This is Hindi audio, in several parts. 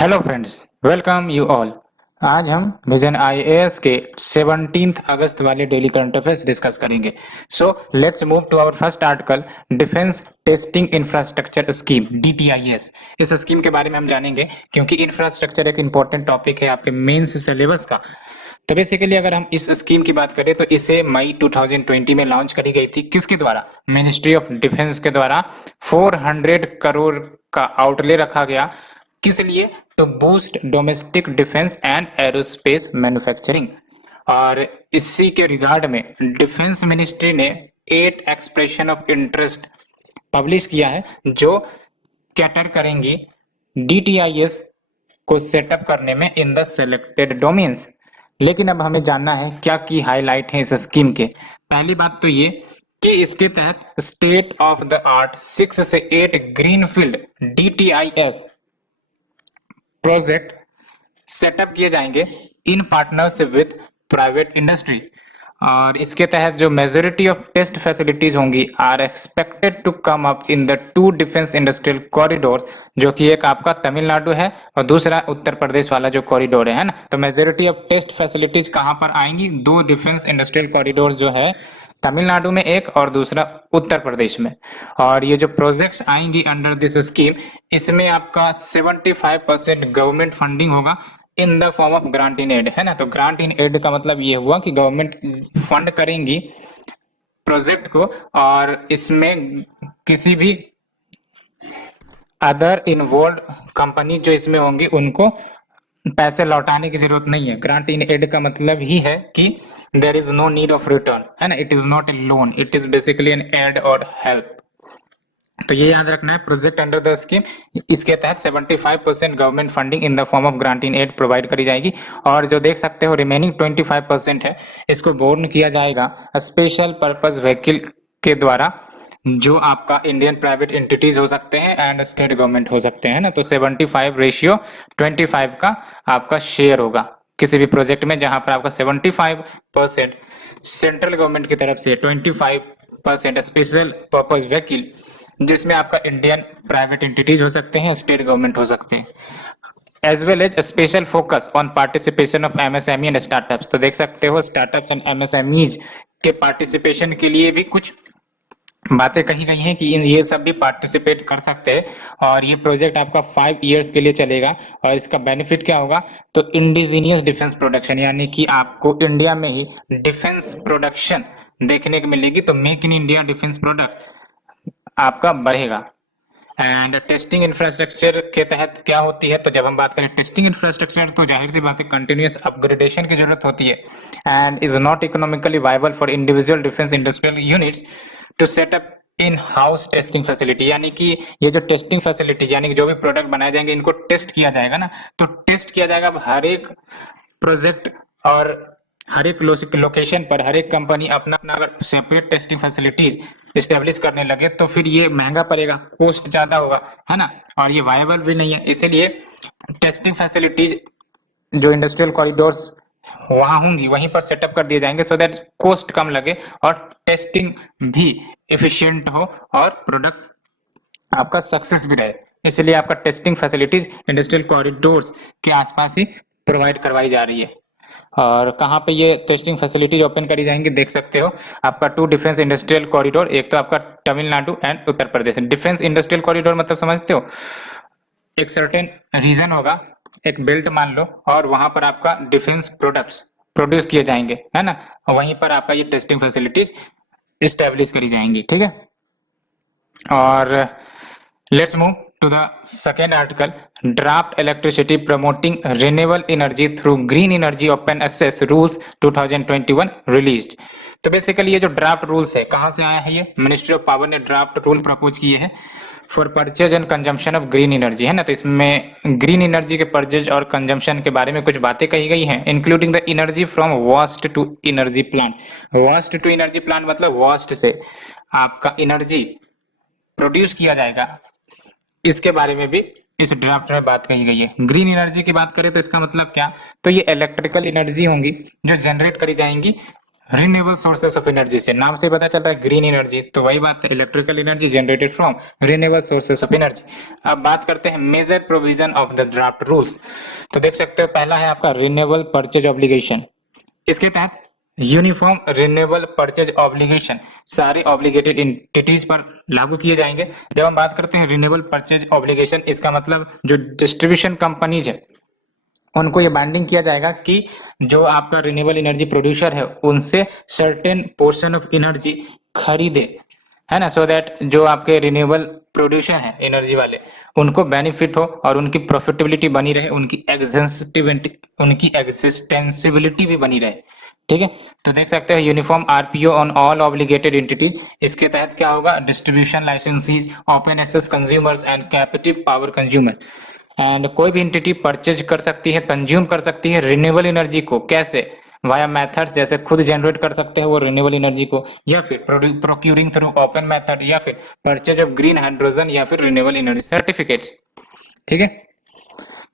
Hello friends, welcome you all. आज हम विजन आईएएस के 17 अगस्त वाले डेली करंट अफेयर्स डिस्कस करेंगे। So let's move to our first article, defence testing infrastructure scheme DTIS। इस स्कीम के बारे में हम जानेंगे क्योंकि इंफ्रास्ट्रक्चर एक इंपॉर्टेंट टॉपिक है आपके मेंस सिलेबस का। तो बेसिकली अगर हम इस स्कीम की बात करें तो इसे मई 2020 में लॉन्च करी गई थी। किसके द्वारा? मिनिस्ट्री ऑफ डिफेंस के द्वारा 400 करोड़ का आउटले रखा गया। किस लिए? To boost domestic defence and aerospace manufacturing. और इसी के रिगार्ड में डिफेंस मिनिस्ट्री ने 8 एक्सप्रेशन ऑफ इंटरेस्ट पब्लिश किया है जो कैटर करेंगी DTIS को सेटअप करने में इन द सिलेक्टेड डोमेन्स। लेकिन अब हमें जानना है क्या की हाईलाइट है इस स्कीम के। पहली बात तो ये कि इसके तहत स्टेट ऑफ द आर्ट 6 से 8 ग्रीनफील्ड DTIS प्रोजेक्ट सेटअप किए जाएंगे in partnership with private industry. और इसके तहत जो मेजोरिटी ऑफ टेस्ट फैसिलिटीज होंगी are expected to come up in the 2 defence industrial corridor, जो कि एक आपका तमिलनाडु है और दूसरा उत्तर प्रदेश वाला जो कॉरिडोर है ना। तो मेजोरिटी ऑफ टेस्ट फैसिलिटीज कहां पर आएंगी? 2 डिफेंस इंडस्ट्रियल कॉरिडोर जो है तमिलनाडु में एक और दूसरा उत्तर प्रदेश में। और ये जो प्रोजेक्ट्स आएंगी अंडर दिस स्कीम, इसमें आपका 75% गवर्नमेंट फंडिंग होगा in the form of grant in aid, है ना। तो ग्रांट इन एड का मतलब ये हुआ कि गवर्नमेंट फंड करेंगी प्रोजेक्ट को और इसमें किसी भी अदर इन्वॉल्व कंपनी जो इसमें होंगी उनको पैसे लौटाने की जरूरत नहीं है। ग्रांट इन एड का मतलब ही है कि there is no need of return, है ना। It is not a loan, it is basically an aid और हेल्प। तो ये याद रखना है, प्रोजेक्ट अंडर द स्कीम इसके तहत 75% government funding in the form of grant in aid provide करी जाएगी। और जो देख सकते हो रिमेनिंग 25% है, इसको बोर्न किया जाएगा स्पेशल पर्पज व्हीकल के द्वारा, जो आपका इंडियन प्राइवेट एंटिटीज हो सकते हैं एंड स्टेट गवर्नमेंट हो सकते हैं ना। तो 75:25 का आपका शेयर होगा किसी भी प्रोजेक्ट में, जहां पर आपका 75% सेंट्रल गवर्नमेंट की तरफ से, 25% स्पेशल पर्पज व्हीकल जिसमें आपका इंडियन प्राइवेट एंटिटीज हो सकते हैं, स्टेट गवर्नमेंट हो सकते हैं, as well as special focus on participation of MSME and startups. तो देख सकते हो स्टार्टअप्स एंड MSMEs के पार्टिसिपेशन के लिए भी कुछ बातें कही गई हैं कि ये सब भी पार्टिसिपेट कर सकते हैं। और ये प्रोजेक्ट आपका 5 इयर्स के लिए चलेगा। और इसका बेनिफिट क्या होगा? तो इंडिजीनियस डिफेंस प्रोडक्शन, यानी कि आपको इंडिया में ही डिफेंस प्रोडक्शन देखने को मिलेगी। तो make in India defence product आपका बढ़ेगा। एंड टेस्टिंग इंफ्रास्ट्रक्चर के तहत क्या होती है? तो जब हम बात करें टेस्टिंग इंफ्रास्ट्रक्चर, तो जाहिर सी बात है कंटिन्यूअस अपग्रेडेशन की जरूरत होती है and is not economically viable for individual defence industrial units to set up in house testing facility. यानी कि ये जो टेस्टिंग फैसिलिटी, यानी कि जो भी प्रोडक्ट बनाए जाएंगे इनको टेस्ट किया जाएगा ना। तो टेस्ट किया जाएगा अब हर एक प्रोजेक्ट और हर एक लोकेशन पर हर एक कंपनी अपना अपना अगर सेपरेट टेस्टिंग फैसिलिटीज इस्टेब्लिश करने लगे तो फिर ये महंगा पड़ेगा, कॉस्ट ज्यादा होगा, है ना। और ये वायबल भी नहीं है। इसीलिए टेस्टिंग फैसिलिटीज जो इंडस्ट्रियल कॉरिडोर्स वहां होंगी वहीं पर सेटअप कर दिए जाएंगे, सो दैट कॉस्ट कम लगे और टेस्टिंग भी एफिशिएंट हो और प्रोडक्ट आपका सक्सेस भी रहे। इसलिए आपका टेस्टिंग फैसिलिटीज इंडस्ट्रियल कॉरिडोर्स के आसपास ही प्रोवाइड करवाई जा रही है। और कहाँ पे ये टेस्टिंग फैसिलिटीज ओपन करी जाएंगी? देख सकते हो आपका 2 डिफेंस इंडस्ट्रियल कॉरिडोर, एक तो आपका Tamil Nadu and Uttar Pradesh. Defence industrial corridor मतलब समझते हो, एक सर्टेन रीजन होगा, एक बेल्ट मान लो, और वहां पर आपका डिफेंस प्रोडक्ट्स प्रोड्यूस किए जाएंगे, है ना। वहीं पर आपका ये टेस्टिंग फैसिलिटीज स्टैब्लिश करी जाएंगी, ठीक है। और let's move to the second article, draft electricity promoting renewable energy through green energy open access rules 2021 released। तो बेसिकली ये जो ड्राफ्ट रूल्स है कहां से आया है? ये मिनिस्ट्री ऑफ पावर ने ड्राफ्ट रूल प्रपोज किए हैं for purchase and consumption of green energy, है ना। तो इसमें ग्रीन एनर्जी के परचेज और कंजम्पशन के बारे में कुछ बातें कही गई हैं, including the energy from waste to energy plant. Waste to energy plant मतलब वास्ट से आपका एनर्जी प्रोड्यूस किया जाएगा, इसके बारे में भी इस ड्राफ्ट में बात कही गई है। ग्रीन एनर्जी की बात करें तो इसका मतलब क्या? तो ये इलेक्ट्रिकल एनर्जी होंगी जो जनरेट करी जाएंगी रिन्यूएबल सोर्सेस ऑफ एनर्जी से, नाम से पता चल रहा है ग्रीन एनर्जी, तो वही बात है, electrical energy generated from renewable sources of energy. अब बात करते हैं major provision of the draft rules. तो देख सकते हो पहला है आपका रिन्यूएबल परचेज ऑब्लिगेशन। इसके तहत यूनिफॉर्म रिन्यूएबल परचेज ऑब्लिगेशन सारे ऑब्लिगेटेड एंटिटीज पर लागू किए जाएंगे। जब हम बात करते हैं रिन्यूएबल परचेज ऑब्लिगेशन, इसका मतलब जो डिस्ट्रीब्यूशन कंपनीज है उनको ये बाइंडिंग किया जाएगा कि जो आपका रिन्यूएबल एनर्जी प्रोड्यूसर है उनसे सर्टेन पोर्शन ऑफ एनर्जी खरीदे, है ना, सो दैट जो आपके रिन्यूएबल प्रोड्यूसर हैं एनर्जी वाले उनको बेनिफिट हो और उनकी प्रॉफिटेबिलिटी बनी रहे, उनकी एग्जिस्टेंसिबिलिटी भी बनी रहे। ठीक है, तो देख सकते हैं uniform RPO on all obligated entities. इसके तहत क्या होगा, distribution licensees, open access consumers and captive power consumer, and कोई भी एंटिटी परचेज कर सकती है, कंज्यूम कर सकती है रिन्यूएबल एनर्जी को। कैसे, वाया मेथड्स, जैसे खुद जनरेट कर सकते हैं वो रिन्यूएबल एनर्जी को, या फिर प्रोक्यूरिंग थ्रू ओपन मेथड, या फिर परचेज ऑफ ग्रीन हाइड्रोजन, या फिर रिन्यूएबल एनर्जी सर्टिफिकेट्स। ठीक है,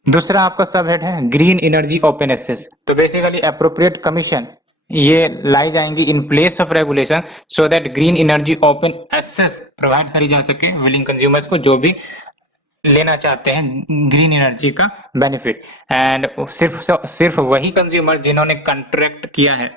दूसरा आपका सब हेड है ग्रीन एनर्जी ओपन एक्सेस। तो बेसिकली अप्रोप्रिएट कमीशन ये लाई जाएंगी in place of regulation so that green energy open access provide करी जा सके विलिंग कंज्यूमर्स को, जो भी लेना चाहते हैं ग्रीन एनर्जी का बेनिफिट। एंड सिर्फ वही कंज्यूमर जिन्होंने कॉन्ट्रैक्ट किया है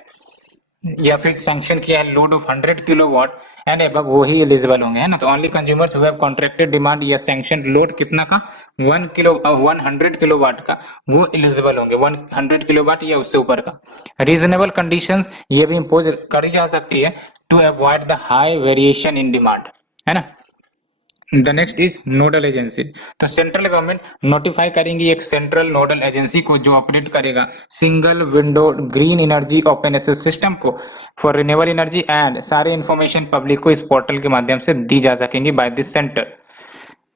या फिर सैंक्शन किया है load of 100 kilowatt and above, वो ही एलिजिबल होंगे, है ना। तो only consumers who have contracted demand या सैंक्शन लोड कितना का 100 किलोवाट का, वो एलिजिबल होंगे 100 किलोवाट या उससे ऊपर का। रीजनेबल कंडीशंस ये भी इंपोज करी जा सकती है to avoid the high variation in demand, है ना। The next is nodal agency. तो सेंट्रल गवर्नमेंट नोटिफाई करेंगी एक सेंट्रल नोडल एजेंसी को जो ऑपरेट करेगा single window green energy open access system को फॉर रिन्यूएबल एनर्जी, एंड सारे इंफॉर्मेशन पब्लिक को इस पोर्टल के माध्यम से दी जा सकेंगी by this centre.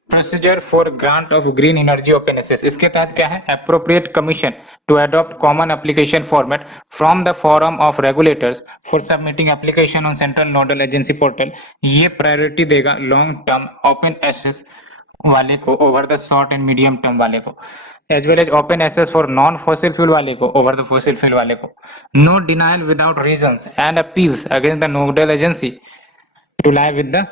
Procedure for grant of green energy open access, इसके तहत क्या है, appropriate commission to adopt common application format from the forum of regulators for submitting application on central nodal agency portal. ये प्रायोरिटी देगा लॉन्ग टर्म ओपन एक्सेस वाले को over the short and medium term वाले को, as well as open access for non fossil fuel वाले को ओवर द फॉसिल फ्यूल वाले को। No denial without reasons and appeals against the nodal agency to lie with the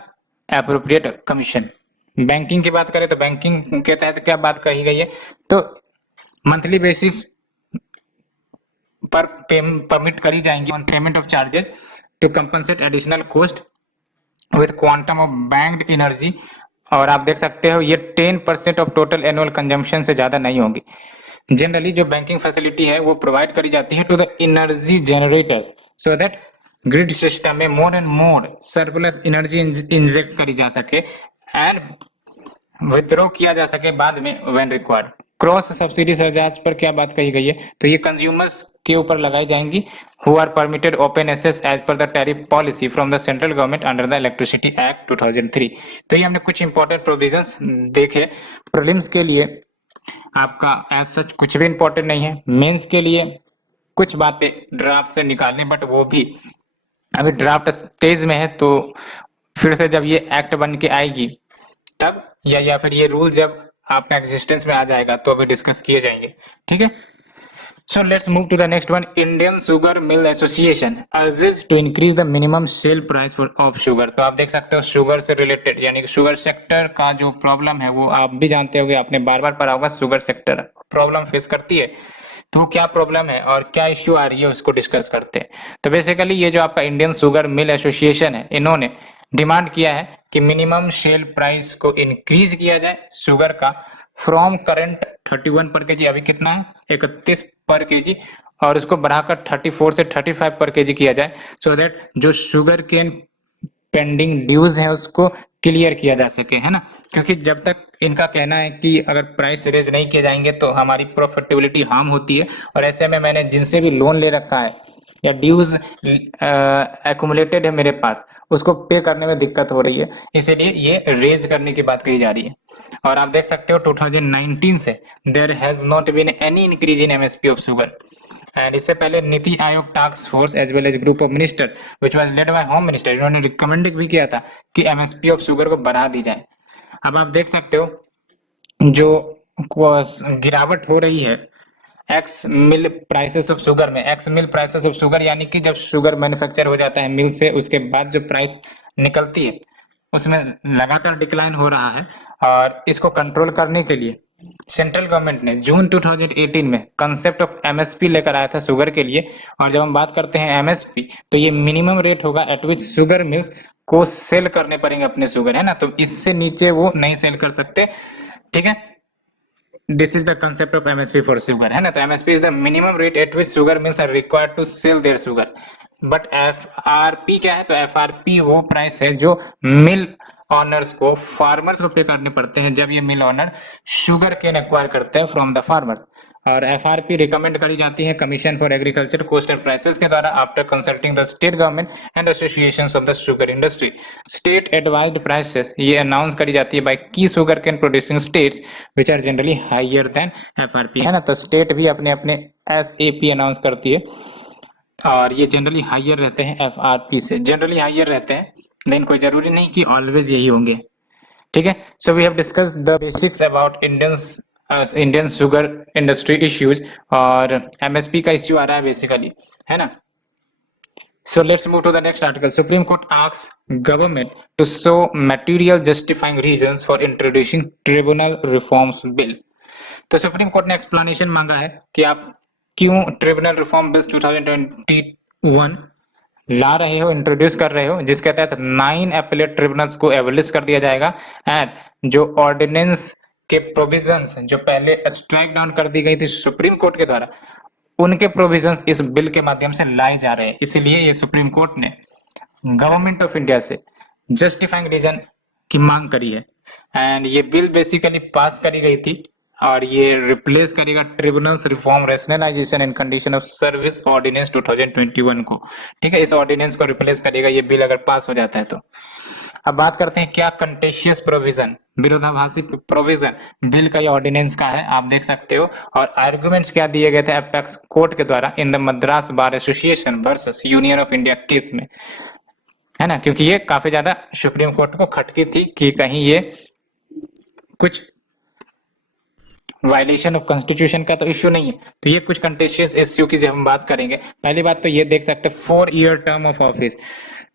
appropriate commission. Banking की बात करें तो बैंकिंग के तहत क्या बात कही गई है, तो मंथली बेसिस पर परमिट करी जाएंगी on payment of charges to compensate additional cost with quantum of banked energy. और आप देख सकते हो ये 10% ऑफ टोटल एनुअल कंजम्पशन से ज्यादा नहीं होगी। जनरली जो बैंकिंग फैसिलिटी है वो प्रोवाइड करी जाती है to the energy generators so that grid system में more and more surplus energy inject करी जा सके एंड विथड्रॉ किया जा सके बाद में when required. Cross subsidy surcharge पर क्या बात कही गई है, तो ये कंज्यूमर्स के ऊपर लगाई जाएंगी who are permitted open access as per the tariff policy from the central government under the electricity act 2003। तो ये हमने कुछ इंपॉर्टेंट प्रोविजंस देखे। प्रीलिम्स के लिए आपका एज सच कुछ भी इंपॉर्टेंट नहीं है, मेंस के लिए कुछ बातें ड्राफ्ट से निकालने, बट वो भी अभी ड्राफ्ट स्टेज में है, तो फिर से जब ये एक्ट बन के आएगी तब या फिर ये रूल जब आपका एग्जिस्टेंस में आ जाएगा तो अभी डिस्कस किए जाएंगे। ठीक है, so let's move to the next one. Indian sugar mill association urges to increase the minimum sale price for of sugar. तो आप देख सकते हो शुगर से रिलेटेड यानी कि शुगर सेक्टर का जो प्रॉब्लम है वो आप भी जानते होंगे, आपने बार बार पढ़ा होगा, शुगर सेक्टर प्रॉब्लम फेस करती है। तो क्या प्रॉब्लम है और क्या इश्यू आ रही है उसको डिस्कस करते हैं। तो बेसिकली ये जो आपका इंडियन शुगर मिल एसोसिएशन है, इन्होंने डिमांड किया है कि मिनिमम सेल प्राइस को इंक्रीज किया जाए शुगर का फ्रॉम करंट 31 पर केजी, अभी कितना है 31 पर केजी, और उसको बढ़ाकर 34 से 35 पर केजी किया जाए सो दैट जो शुगर केन पेंडिंग ड्यूज है उसको क्लियर किया जा सके, है ना। क्योंकि जब तक इनका कहना है कि अगर प्राइस रेज नहीं किए जाएंगे तो हमारी प्रॉफिटेबिलिटी हार्म होती है, और ऐसे में मैंने जिनसे भी लोन ले रखा है या ड्यूज एक्यूमुलेटेड है मेरे पास, उसको पे करने में दिक्कत हो रही है, इसीलिए ये रेज करने की बात कही जा रही है। और आप देख सकते हो 2019 से there has not been any increase in MSP of sugar. And इससे पहले NITI Aayog task force as well as group of minister which was led by home minister, इन्होंने रिकमेंड भी किया था कि एमएसपी ऑफ शुगर को बढ़ा दी जाए। अब आप देख सकते हो जो गिरावट हो रही है ex mill prices of sugar में, ex mill prices of sugar यानी कि जब शुगर मैन्युफैक्चर हो जाता है मिल से, उसके बाद जो प्राइस निकलती है उसमें लगातार डिक्लाइन हो रहा है। और इसको कंट्रोल करने के लिए सेंट्रल गवर्नमेंट ने जून 2018 में कंसेप्ट ऑफ एमएसपी लेकर आया था शुगर के लिए। और जब हम बात करते हैं एमएसपी, तो ये मिनिमम रेट होगा एट विच शुगर मिल्स को सेल करने पड़ेंगे अपने शुगर, है ना, तो इससे नीचे वो नहीं सेल कर सकते, ठीक है। This is the concept of MSP for sugar, है ना, तो MSP is the minimum rate at which sugar mills are required to sell their sugar. But FRP क्या है, तो एफआरपी वो प्राइस है जो मिल ऑनर्स को, फार्मर्स को पे करने पड़ते हैं जब ये mill owner sugar cane acquire करते हैं फ्रॉम द फार्मर्स। और एफआरपी रिकमेंड करी जाती है commission for agriculture cost and prices के द्वारा after consulting the state government and associations of the sugar industry. State advised prices ये अनाउंस करी जाती है बाय की sugar cane producing states which are generally higher than FRP, है ना, तो स्टेट भी अपने अपने एसएपी अनाउंस करती है और ये जनरली हायर रहते हैं एफआरपी से, जनरली हायर रहते हैं, लेकिन कोई जरूरी नहीं कि ऑलवेज यही होंगे, ठीक है। So we have discussed the basics about Indian sugar industry issues, और एमएसपी का इश्यू आ रहा है बेसिकली, है ना। So let's move to the next article. Supreme Court asks government to show material justifying reasons for introducing tribunal reforms bill. तो सुप्रीम कोर्ट ने एक्सप्लेनेशन मांगा है कि आप क्यों ट्रिब्यूनल रिफॉर्म बिल 2021 ला रहे हो, इंट्रोड्यूस कर रहे हो, जिसके तहत 9 एपेलेट ट्रिब्यूनल्स को एबलिश कर दिया जाएगा एंड जो ऑर्डिनेंस के प्रोविजंस जो पहले स्ट्राइक डाउन कर दी गई थी सुप्रीम कोर्ट के द्वारा, उनके प्रोविजंस इस बिल के माध्यम से लाए जा रहे हैं। इसलिए ये सुप्रीम कोर्ट ने गवर्नमेंट ऑफ इंडिया से जस्टिफाइंग रीजन की मांग करी है एंड ये बिल बेसिकली पास करी गई थी और ये रिप्लेस करेगा tribunals reform rationalisation and condition of service ordinance 2021 को, ठीक है, इस ऑर्डिनेंस को रिप्लेस करेगा ये बिल अगर पास हो जाता है तो। अब बात करते हैं क्या कंटेशियस प्रोविजन, विरोधाभासी प्रोविजन बिल का ये ऑर्डिनेंस का है, आप देख सकते हो, और आर्गुमेंट्स क्या दिए गए थे अपेक्स कोर्ट के द्वारा in the Madras bar association versus union of India case में, है ना, क्योंकि ये काफी ज्यादा सुप्रीम कोर्ट को खटकी थी कि कहीं ये कुछ वायलेशन ऑफ कॉन्स्टिट्यूशन का तो इश्यू नहीं है, तो ये कुछ कंटेशियस इश्यू की जब हम बात करेंगे, पहली बात तो ये देख सकते हैं 4 ईयर टर्म ऑफ ऑफिस,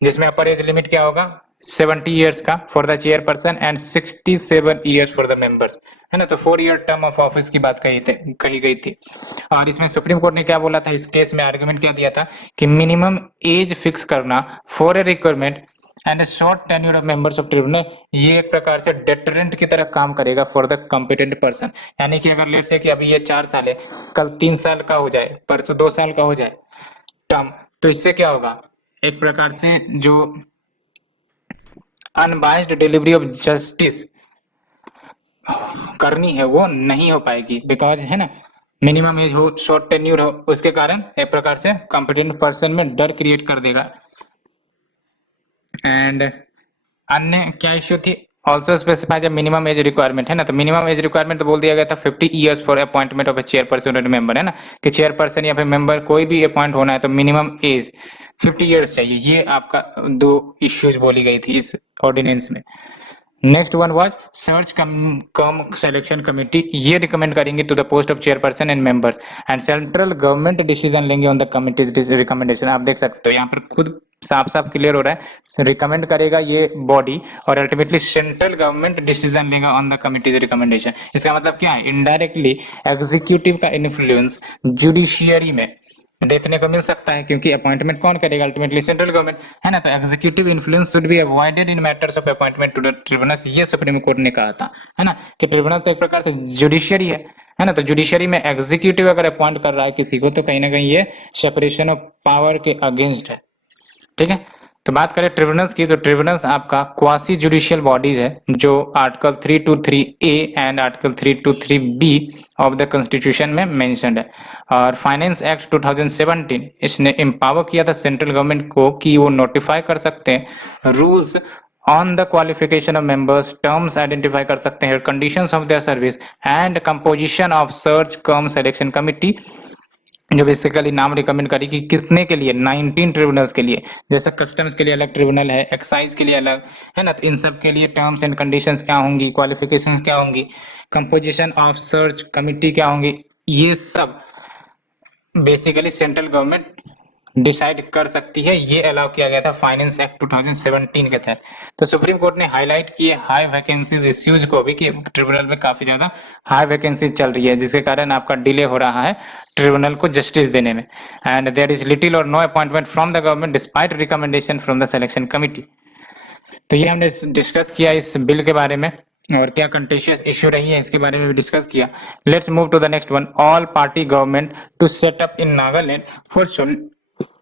जिसमें अपर एज लिमिट क्या होगा 70 इयर्स का for the chairperson and 67 years for the members, है ना, तो 4 ईयर टर्म ऑफ ऑफिस की बात कही गई थी। और इसमें सुप्रीम कोर्ट ने क्या बोला था, इस केस में आर्गुमेंट क्या दिया था कि मिनिमम एज फिक्स करना for a requirement and short tenure of members of tribunal, ये एक प्रकार से डेटरेंट की तरह काम करेगा फॉर द कॉम्पिटेंट पर्सन, यानी कि अगर लेट से कि अभी ये 4 साल है, कल 3 साल का हो जाए, परसों 2 साल का हो जाए टर्म, तो इससे क्या होगा, एक प्रकार से जो अनबाइस्ड डिलीवरी ऑफ जस्टिस करनी है वो नहीं हो पाएगी, बिकॉज है ना मिनिमम एज हो, शॉर्ट टेन्योर हो, उसके कारण एक प्रकार से कॉम्पिटेंट पर्सन में डर क्रिएट कर देगा। एंड अन्य क्या इश्यू थी, also specifies a minimum age requirement, है ना, तो मिनिमम एज रिक्वायरमेंट तो बोल दिया गया था 50 years for appointment of A chairperson और मेंबर, है ना, कि चेयरपर्सन या फिर मेंबर कोई भी अपॉइंट होना है तो मिनिमम एज 50 इयर्स चाहिए, ये आपका 2 इश्यूज बोली गई थी इस ऑर्डिनेंस में। Next one was search cum selection committee, ये रिकमेंड करेंगे to the post of chairperson and members and central government decision लेंगे ऑन द कमिटीज रिकमेंडेशन, आप देख सकते हो यहाँ पर खुद साफ साफ क्लियर हो रहा है, रिकमेंड करेगा ये बॉडी और अल्टीमेटली सेंट्रल गवर्नमेंट डिसीजन लेगा ऑन द कमिटीज रिकमेंडेशन। इसका मतलब क्या है, इनडायरेक्टली एग्जीक्यूटिव का इन्फ्लुएंस जुडिशियरी में देखने को मिल सकता है, क्योंकि अपॉइंटमेंट कौन करेगा, अल्टीमेटली सेंट्रल गवर्नमेंट, है ना, तो executive influence should be avoided in matters of appointment to the tribunals, ये सुप्रीम कोर्ट ने कहा था, है ना, कि ट्रिब्यूनल तो एक प्रकार से जुडिशियरी है ना, तो जुडिशियरी में एग्जीक्यूटिव अगर अपॉइंट कर रहा है किसी को तो कहीं ना कहीं ये सेपरेशन ऑफ पावर के अगेंस्ट है, ठीक है। तो बात करें ट्रिब्यूनल्स की, तो ट्रिब्यूनल्स आपका क्वासी जुडिशियल बॉडीज है जो article 323A and article 323B of the constitution में मेंशन्ड है। और फाइनेंस एक्ट 2017 इसने एम्पावर किया था सेंट्रल गवर्नमेंट को कि वो नोटिफाई कर सकते हैं rules on the qualification of members, terms identify कर सकते हैं, conditions of their service and composition of search cum selection committee, जो बेसिकली नाम रिकमेंड करी कि कितने के लिए, 19 ट्रिब्यूनल्स के लिए, जैसे कस्टम्स के लिए अलग ट्रिब्यूनल है, एक्साइज के लिए अलग, है ना, तो इन सब के लिए टर्म्स एंड कंडीशंस क्या होंगी, क्वालिफिकेशंस क्या होंगी, कंपोजिशन ऑफ सर्च कमिटी क्या होंगी, ये सब बेसिकली सेंट्रल गवर्नमेंट डिसाइड कर सकती है, ये अलाउ किया गया था फाइनेंस एक्ट 2017 के तहत। तो सुप्रीम कोर्ट ने हाईलाइट किए हाई वैकेंसीज इश्यूज को भी कि ट्रिब्यूनल में काफी ज्यादा हाई वैकेंसी चल रही है, जिसके कारण आपका डिले हो रहा है ट्रिब्यूनल को जस्टिस देने में। एंड देयर इज लिटिल और no appointment from the government despite recommendation from the selection committee. तो ये हमने डिस्कस किया इस बिल के बारे में, और क्या कंटेशियस इश्यू रही है इसके बारे में भी डिस्कस किया। Let's move to the next one, all party government to set up in Nagaland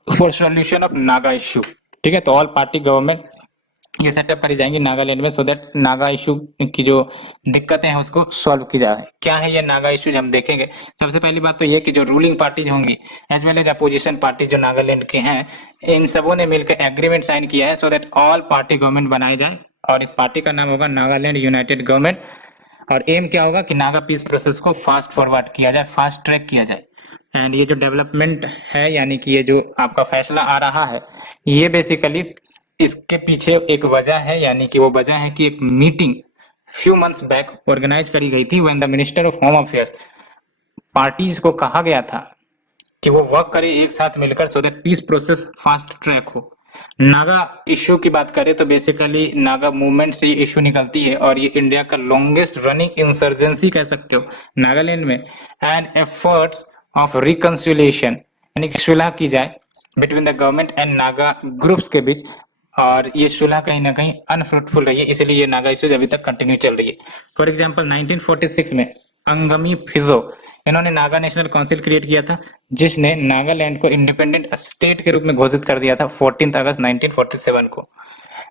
for solution of Naga issue. ठीक है, तो ऑल पार्टी गवर्नमेंट ये सेटअप करी जाएंगी नागालैंड में, सो दैट नागा इशू की जो दिक्कतें हैं उसको सॉल्व की जाए। क्या है ये नागा इशूज हम देखेंगे। सबसे पहली बात तो ये कि जो रूलिंग पार्टी होंगी as well as opposition party जो नागालैंड के हैं, इन सबों ने मिलकर एग्रीमेंट साइन किया है so that all party government बनाई जाए, और इस पार्टी का नाम होगा नागालैंड यूनाइटेड गवर्नमेंट। और एम क्या होगा कि नागा पीस प्रोसेस को फास्ट फॉरवर्ड किया जाए, फास्ट ट्रैक किया जाए। एंड ये जो डेवलपमेंट है, यानी कि ये जो आपका फैसला आ रहा है, ये बेसिकली इसके पीछे एक वजह है, यानी कि वो वजह है कि एक meeting few months back organise करी गई थी when the minister of home affairs, parties को कहा गया था कि वो वर्क करे एक साथ मिलकर so that peace process fast track हो। नागा इश्यू की बात करें तो बेसिकली नागा मूवमेंट से ये इश्यू निकलती है, और ये इंडिया का लॉन्गेस्ट रनिंग इंसर्जेंसी कह सकते हो नागालैंड में। एंड एफर्ट्स ऑफ रिकंसिलिएशन, यानी कि सुलह की जाए between the government and Naga groups के बीच, और ये सुलह कहीं ना कहीं अनफ्रूटफुल रही है, इसलिए ये नागा इश्यूज अभी तक कंटिन्यू चल रही है। फॉर एग्जांपल 1946 में अंगमी फिजो, इन्होंने नागा नेशनल काउंसिल क्रिएट किया था, जिसने नागालैंड को इंडिपेंडेंट स्टेट के रूप में घोषित कर दिया था 14 अगस्त 1947 को।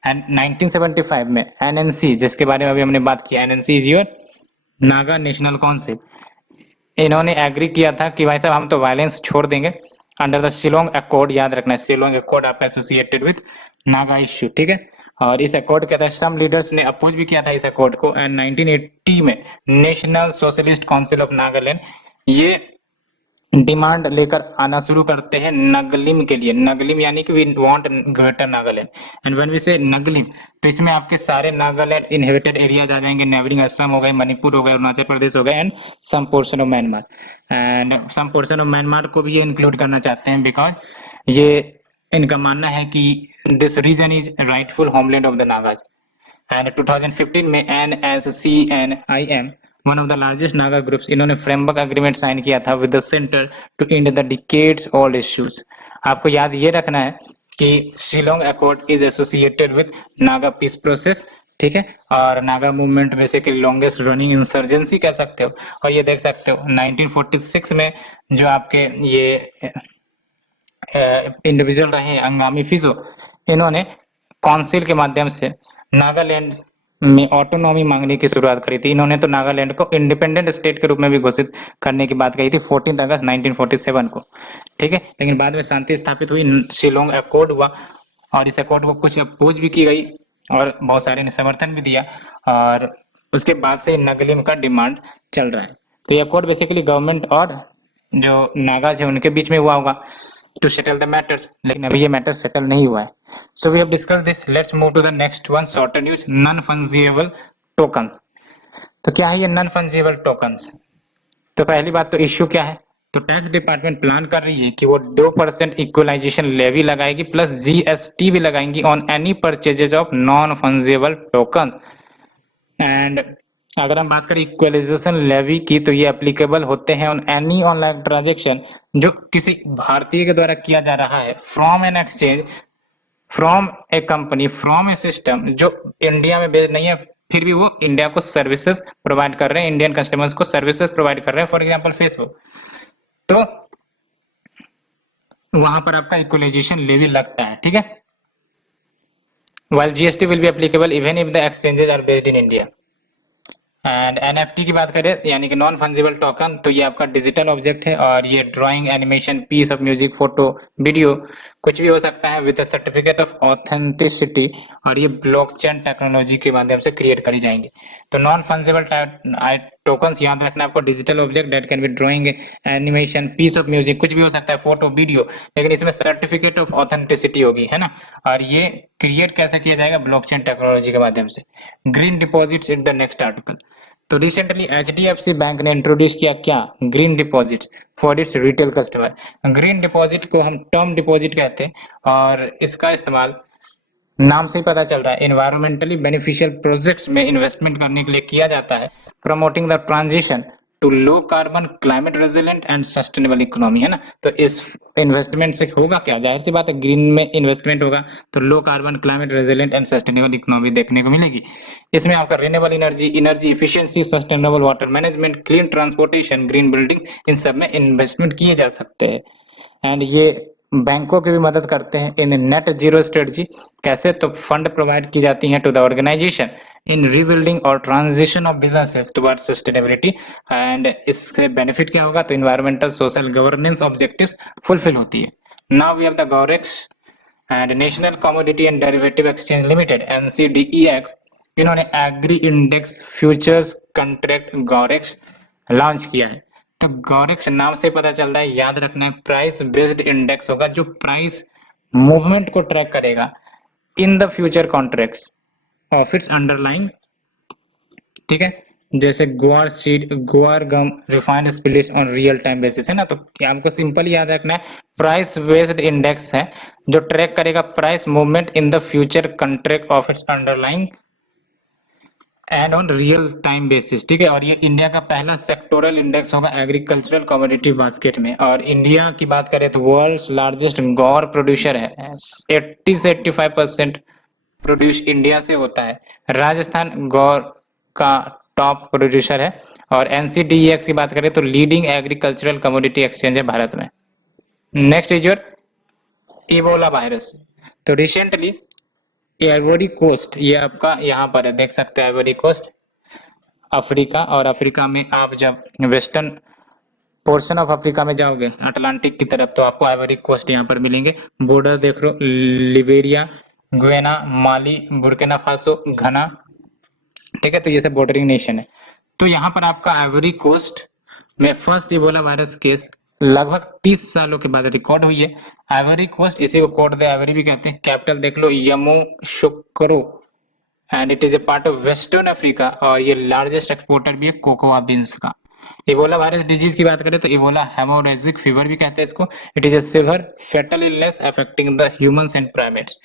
एंड 1975 में एनएनसी, जिसके बारे में अभी हमने बात की, NNC is your Naga national council, इन्होंने एग्री किया था कि भाई साहब हम तो वायलेंस छोड़ देंगे अंडर द शिलोंग अकॉर्ड। याद रखना है शिलोंग अकॉर्ड आपका एसोसिएटेड विद नागा इश्यू, ठीक है। और इस अकॉर्ड के तहत सम लीडर्स ने अपोज भी किया था इस अकॉर्ड को। एंड 1980 में national socialist council of Nagaland ये डिमांड लेकर आना शुरू करते हैं नगलिम के लिए। नगलिम यानी कि we want greater Nagaland. And when we say Nagalim, तो इसमें आपके सारे नागालैंड इनहेबिटेड एरियाज आ जाएंगे, नेबरिंग असम हो गए, मणिपुर हो गए, अरुणाचल प्रदेश हो गए, and some portion of Myanmar. And some portion of Myanmar को भी ये इंक्लूड करना चाहते हैं, बिकॉज ये इनका मानना है कि this region is rightful homeland of the Nagas. And 2015 में NSCNIM, one of the largest Naga groups, इन्होंने फ्रेमवर्क एग्रीमेंट साइन किया था with the centre to end the decades old issues. आपको याद ये रखना है कि Shillong accord is associated with Naga peace process, ठीक है। और नागा movement basically longest running insurgency कह सकते हो। और ये देख सकते हो 1946 में जो आपके ये इंडिविजुअल रहे अंगामी फिजो, इन्होंने काउंसिल के माध्यम से नागालैंड में ऑटोनॉमी मांगने की शुरुआत करी थी। इन्होंने तो नागालैंड को इंडिपेंडेंट स्टेट के रूप में भी घोषित करने की बात कही थी 14 अगस्त 1947 को, ठीक है। लेकिन बाद में शांति स्थापित हुई, शिलोंग अकॉर्ड हुआ, और इस अकॉर्ड को कुछ अपोज भी की गई और बहुत सारे ने समर्थन भी दिया, और उसके बाद से नगलिम का डिमांड चल रहा है। तो ये अकॉर्ड बेसिकली गवर्नमेंट और जो नागाज है उनके बीच में हुआ होगा to settle the matters, लेकिन अभी ये मैटर सेटल नहीं हुआ है। So we have discussed this. Let's move to the next one, shorter news, non-fungible tokens. तो क्या है ये non-fungible tokens? तो पहली बात तो इश्यू क्या है, तो टैक्स डिपार्टमेंट प्लान कर रही है कि वो 2% इक्वलाइजेशन लेवी लगाएगी प्लस GST भी लगाएंगी on any purchases of non fungible tokens. And अगर हम बात करें इक्वलाइजेशन लेवी की, तो ये एप्लीकेबल होते हैं ऑन एनी ऑनलाइन ट्रांजेक्शन जो किसी भारतीय के द्वारा किया जा रहा है from an exchange, from A company, from A system जो इंडिया में बेस्ड नहीं है, फिर भी वो इंडिया को सर्विसेज प्रोवाइड कर रहे हैं, इंडियन कस्टमर्स को सर्विसेज प्रोवाइड कर रहे हैं, फॉर एग्जांपल फेसबुक। तो वहां पर आपका इक्वलाइजेशन लेवी लगता है, ठीक है। while GST will be applicable even if the exchanges are based in India। And NFT की बात करें यानी कि नॉन फंजिबल टोकन, तो ये आपका डिजिटल ऑब्जेक्ट है, और ये drawing, animation, piece of music, photo, video कुछ भी हो सकता है विद सर्टिफिकेट ऑफ ऑथेंटिसिटी, और ये ब्लॉकचेन टेक्नोलॉजी के माध्यम से क्रिएट करी जाएंगे। तो नॉन फंजिबल टोकन्स याद रखना आपको, digital object that can be drawing, animation, piece of music, कुछ भी हो सकता है, फोटो, वीडियो, लेकिन इसमें सर्टिफिकेट ऑफ ऑथेंटिसिटी होगी, है ना। और ये क्रिएट कैसे किया जाएगा, ब्लॉकचेन टेक्नोलॉजी के माध्यम से। Green deposits in the next article. तो रिसेंटली एचडीएफसी बैंक ने इंट्रोड्यूस किया क्या, green deposit for its retail customer. Green deposit को हम टर्म डिपॉजिट कहते हैं और इसका इस्तेमाल नाम से ही पता चल रहा है इन्वायरमेंटली बेनिफिशियल प्रोजेक्ट्स में इन्वेस्टमेंट करने के लिए किया जाता है, promoting the transition to low carbon climate resilient and sustainable economy, है ना। तो इस इन्वेस्टमेंट से होगा क्या, जाहिर सी बात है ग्रीन में इन्वेस्टमेंट होगा तो low carbon climate resilient and sustainable economy देखने को मिलेगी। इसमें आपका renewable energy, energy efficiency, sustainable water management, clean transportation, green building, इन सब में इन्वेस्टमेंट किए जा सकते हैं। एंड ये बैंकों की भी मदद करते हैं इन नेट जीरो स्ट्रेटजी। कैसे, तो फंड प्रोवाइड की जाती हैं to the organisation in rebuilding और transition of businesses toward sustainability. And इससे बेनिफिट क्या होगा, तो environmental social governance objectives fulfil होती है। Now we have the GUAREX and National Commodity and Derivative Exchange Limited NCDEX, इन्होंने agri index futures contract GUAREX launch किया है। तो गॉरेक्स नाम से पता चल रहा है, याद रखना है प्राइस बेस्ड इंडेक्स होगा जो प्राइस मूवमेंट को ट्रैक करेगा in the future contracts of its underlying, ठीक है। जैसे guar seed, guar gum, refined spirits on real time basis, है ना। तो हमको सिंपल याद रखना है प्राइस बेस्ड इंडेक्स है जो ट्रैक करेगा price movement in the future contract of its underlying and on real time basis, ठीक है। और ये इंडिया का पहला सेक्टोरल इंडेक्स होगा एग्रीकल्चरल कमोडिटी बास्केट में। और इंडिया की बात करें तो वर्ल्ड्स लार्जेस्ट गौर प्रोड्यूसर है, 80 से 85% प्रोड्यूस इंडिया से होता है। राजस्थान गौर का टॉप प्रोड्यूसर है। और NCDEX की बात करें तो लीडिंग एग्रीकल्चरल कमोडिटी एक्सचेंज है भारत में। Next is your Ebola virus. तो रिसेंटली आइवरी कोस्ट, ये आपका यहाँ पर है, देख सकते हैं आइवरी कोस्ट अफ्रीका। और अफ्रीका में आप जब वेस्टर्न पोर्शन ऑफ अफ्रीका में जाओगे अटलांटिक की तरफ तो आपको आइवरी कोस्ट यहाँ पर मिलेंगे। बॉर्डर देख लो, लिबेरिया, गुयाना, माली, बुर्किना फासो, घना, ठीक है। तो ये सब बॉर्डरिंग नेशन है। तो यहाँ पर आपका आइवरी कोस्ट में फर्स्ट इबोला वायरस केस लगभग 30 सालों के बाद रिकॉर्ड हुई है। आइवरी कोस्ट, इसी को कोट दे आइवरी भी कहते हैं। कैपिटल देख लो Yamoussoukro and it is a part of western Africa. और ये लार्जेस्ट एक्सपोर्टर भी है कोकोआ बीन्स का। इबोला वायरस डिजीज की बात करें तो इबोला हेमोरेजिक फीवर भी कहते हैं इसको। It is a severe fatal illness affecting the humans and primates.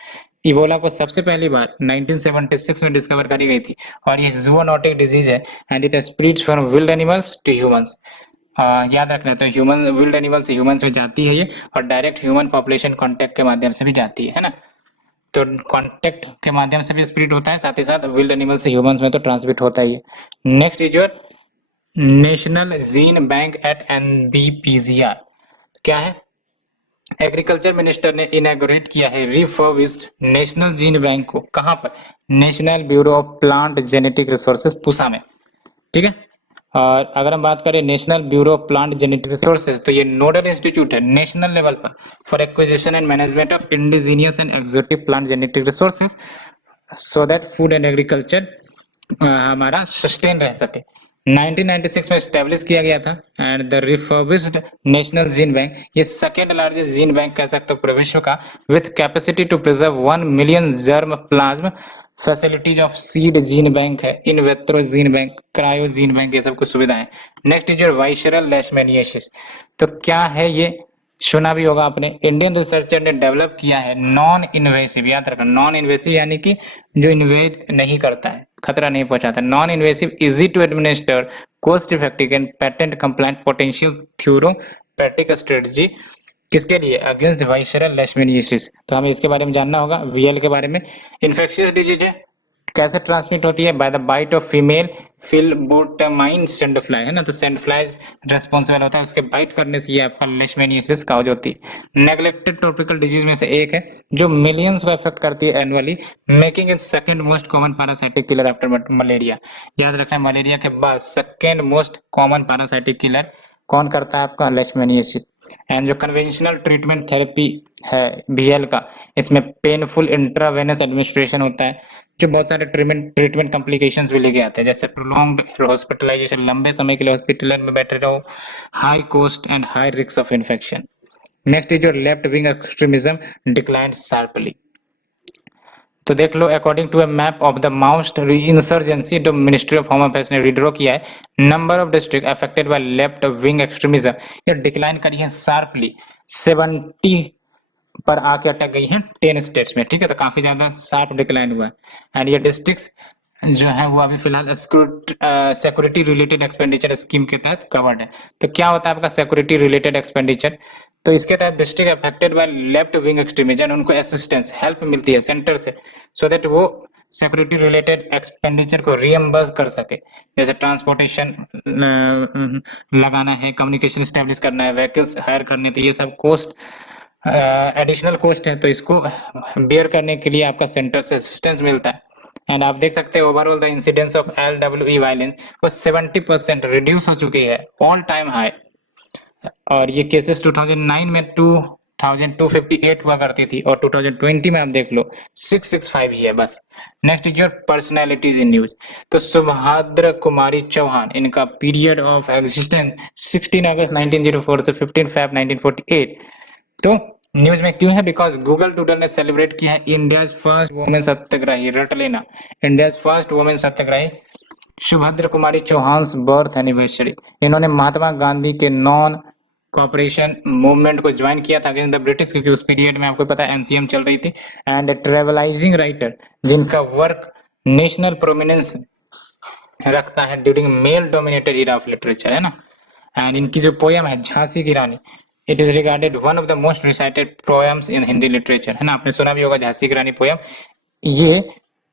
Ebola को सबसे पहली बार 1976 में डिस्कवर करी गई थी और ये जूनोटिक डिजीज है and it spreads from wild animals to humans. याद रखना, तो ह्यूमन विल्ड एनिमल से ह्यूमंस में जाती है ये, और डायरेक्ट ह्यूमन पॉपुलेशन कांटेक्ट के माध्यम से भी जाती है ना। तो कांटेक्ट के माध्यम से भी स्प्रेड होता है, साथ ही साथ विल्ड एनिमल से ह्यूमंस में तो ट्रांसमिट होता ही है। Next is your national gene bank at NBPGR। क्या है, एग्रीकल्चर मिनिस्टर ने इनॉग्रेट किया है रिफर्बिश्ड नेशनल जीन बैंक को। कहां पर, national bureau of plant genetic resources Pusa में, ठीक है। और अगर हम बात करें national bureau of plant genetic resources तो ये नोडल इंस्टीट्यूट है नेशनल लेवल पर for acquisition and management of indigenous and exotic plant genetic resources so that food and agriculture हमारा सस्टेन रह सके। 1996 में स्टैब्लिश किया गया था। And the refurbished national gene bank, ये सेकेंड लार्जेस्ट जीन बैंक कह सकते हो पूरे विश्व का, with capacity to preserve 1 million germplasm, facilities of seed gene bank है, in vitro gene bank, cryo gene bank, ये सब कुछ सुविधाएं। Next is your visceral leishmaniasis. तो क्या है ये, सुना भी होगा आपने। इंडियन रिसर्चर ने डेवलप किया है नॉन इन्वेसिव, याद रखना नॉन इन्वेसिव यानी कि जो इन्वेड नहीं करता है, खतरा नहीं पहुंचाता। Non invasive, easy to administer, cost effective and patient compliant potential therapeutic strategy, किसके लिए, अगेंस्ट वाइसरल लेशमेनियासिस। तो हमें इसके बारे में जानना होगा। VL के बारे में, इन्फेक्शियस डिजीज है, कैसे ट्रांसमिट होती है, by the bite of female phlebotomine sand fly, है ना। तो सैंड फ्लाई रेस्पॉन्सिबल होता है, उसके बाइट करने से ये आपका लेशमेनियासिस काज होती है। नेग्लेक्टेड ट्रॉपिकल डिजीज में से एक है जो मिलियंस को अफेक्ट करती है annually, making it second most common parasitic killer after malaria. याद रखना, मलेरिया के बाद second most common parasitic killer कौन करता है आपका, लेशमेनियासिस। एंड जो कन्वेंशनल ट्रीटमेंट थेरेपी है VL का, इसमें पेनफुल इंट्रावेनस एडमिनिस्ट्रेशन होता है जो बहुत सारे ट्रीटमेंट कॉम्प्लिकेशंस भी लेके आते हैं, जैसे प्रोलॉन्ग्ड हॉस्पिटलाइजेशन, लंबे समय के लिए हॉस्पिटल में बैठे रहो, high cost and high risk of infection. Next is your left wing extremism decline sharply. तो देख लो, according to a map of the Maoist insurgency जो मिनिस्ट्री ऑफ होम अफेयर्स ने रिड्रॉ किया है, number of district affected by left wing extremism ये डिक्लाइन करी है शार्पली 70 पर आके अटक गई हैं 10 स्टेट्स में, ठीक है। तो काफी ज्यादा शार्प डिक्लाइन हुआ है। एंड ये डिस्ट्रिक्ट्स जो है वो अभी फिलहाल सिक्योरिटी रिलेटेड एक्सपेंडिचर स्कीम के तहत कवर्ड है। तो क्या होता है आपका सिक्योरिटी रिलेटेड एक्सपेंडिचर? तो इसके तहत district affected by left wing extremism उनको असिस्टेंस हेल्प मिलती है सेंटर से, सो दैट वो सिक्योरिटी रिलेटेड एक्सपेंडिचर को रीएम्बर्स कर सके। जैसे ट्रांसपोर्टेशन लगाना है, कम्युनिकेशन स्टैब्लिश करना है, व्हीकल्स हायर करने, तो ये सब कॉस्ट एडिशनल कॉस्ट है, तो इसको बेयर करने के लिए आपका सेंटर से असिस्टेंस मिलता है। एंड आप देख सकते हैं overall the incidence of LWE violence वो 70% रिड्यूस हो चुकी है, ऑल टाइम हाई। और ये केसेस 2009 में 2258 हुआ करती थी और 2020 में आप देख लो 665 ही है बस। Next is your personalities in news. तो सुभद्रा कुमारी चौहान, इनका पीरियड ऑफ एग्जिस्टेंस 16 अगस्त 1904 से 15 फैब 1948। तो न्यूज में क्यों है? बिकॉज गूगल डूडल ने सेलिब्रेट किया है इंडियाज फर्स्ट वुमेन सत्याग्रही, रट लेना, इंडियाज फर्स्ट वुमेन सत्याग्रही सुभद्रा कुमारी चौहान बर्थ एनिवर्सरी। इन्होंने महात्मा गांधी के नॉन कॉपरेशन मूवमेंट को ज्वाइन किया था अगेंस्ट द ब्रिटिश, क्योंकि उस पीरियड में आपको पता है एनसीएम चल रही थी। एंड ट्रेवलाइजिंग राइटर जिनका वर्क नेशनल प्रोमिनेंस रखता है during male dominated era of literature, है ना। एंड इनकी जो पोयम है Jhansi ki Rani, it is regarded one of the most recited poems in Hindi literature, है ना। आपने सुना भी होगा झांसी की रानी पोयम। ये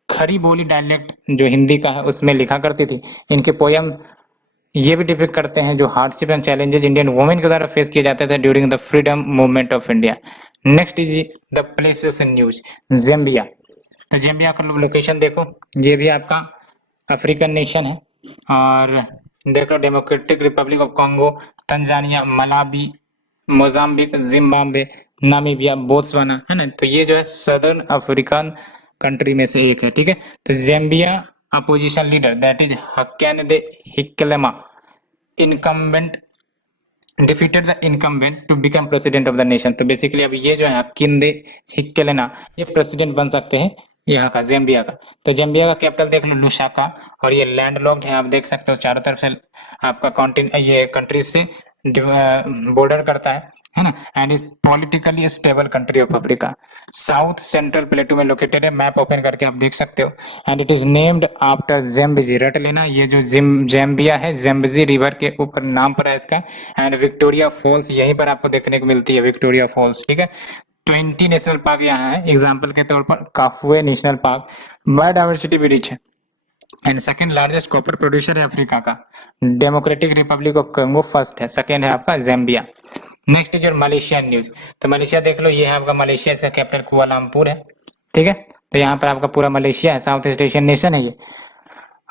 खरी बोली डायलेक्ट जो हिंदी का है उसमें लिखा करती थी। इनके पोयम ये भी डिपिक्ट करते हैं जो hardship and challenges Indian women के द्वारा फेस किए जाते थे during the freedom movement of India. Next is the places in news, Zambia. तो ज़ाम्बिया का लोकेशन देखो, ये भी आपका अफ्रीकन नेशन है। और देख लो Democratic Republic of Congo, Tanzania, Malawi, Mozambique, Zimbabwe, Namibia, Botswana, है ना। तो ये जो है सदर्न अफ्रीकन कंट्री में से एक है, ठीक है। तो Zambia opposition leader that is Hakainde Hichilema incumbent defeated the incumbent to become president of the nation. तो बेसिकली अब ये जो है हक्किंदे हिक्लेना ये प्रेसिडेंट बन सकते हैं यहाँ का, ज़ाम्बिया का। तो ज़ाम्बिया का कैपिटल देख लो लुसाका, और ये लैंडलॉक्ड है, आप देख सकते हो चारों तरफ से आपका कॉन्टिनेंट ये कंट्रीज से बॉर्डर करता है ना। And is politically stable country of Africa, south central प्लेटू में लोकेटेड है। मैप ओपन करके आप देख सकते हो। And it is named after Zambezi, रट लेना, ये जो ज़ाम्बिया है ज़ाम्बिजी रिवर के ऊपर नाम पर है इसका। एंड विक्टोरिया फॉल्स यहीं पर आपको देखने को मिलती है, विक्टोरिया फॉल्स, ठीक है। 20 नेशनल पार्क यहाँ है, एग्जाम्पल के तौर पर काफुए नेशनल पार्क, बायोडाइवर्सिटी भी रिच है। And second largest copper producer है अफ्रीका का, डेमोक्रेटिक रिपब्लिक ऑफ कंगो फर्स्ट है, सेकंड है आपका Zambia. Next is Malaysian news. तो मलेशिया देख लो, ये है आपका मलेशिया, इसका कैपिटल कुआलालंपुर है, ठीक है। तो यहाँ पर आपका पूरा मलेशिया है, साउथ ईस्ट एशियन नेशन है ये।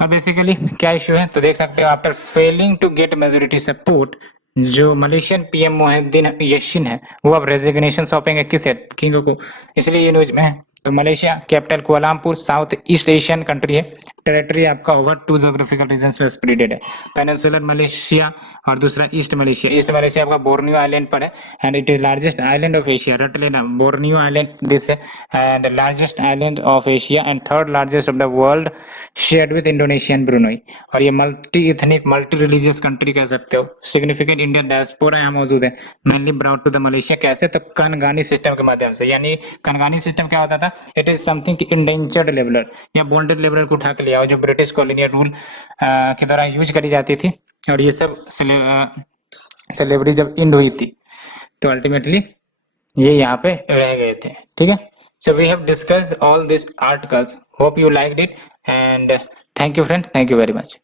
और बेसिकली क्या इशू है तो देख सकते हो, after failing to get majority support, जो मलेशियन पीएम मोहिउद्दीन यशीन है वो अब रेजिग्नेशन सौंपेंगे किसे, किंग को, इसलिए ये न्यूज में है। तो Malaysia capital Kuala Lumpur, south east Asian country है, टेरिटरी आपका ओवर 2 ज्योग्राफिकल रीजन्स में स्प्रेडेड है, पेनिनसुलर मलेशिया और दूसरा ईस्ट मलेशिया। ईस्ट मलेशिया आपका बोर्नियो आइलैंड पर है and it is largest island of Asia, रट लेना, बोर्नियो आइलैंड दिस है and largest island of Asia and third largest of the world, shared with Indonesia and Brunei. और ये multi ethnic multi religious country कह सकते हो। सिग्निफिकेंट इंडियन डायस्पोरा यहाँ मौजूद है, mainly brought to the Malaysia, कैसे, तो कनगानी सिस्टम के माध्यम से। यानी कनगानी सिस्टम क्या होता था, it is something indentured labeller या बॉन्डेड लेबलर को उठा के लिया, जो ब्रिटिश कॉलोनियल रूल के दौरान यूज करी जाती थी। और ये सब स्लेवरी जब इंड हुई थी तो अल्टीमेटली ये यहाँ पे रह गए थे, ठीक है। So we have discussed all this articles, hope you liked it and thank you friend, thank you very much.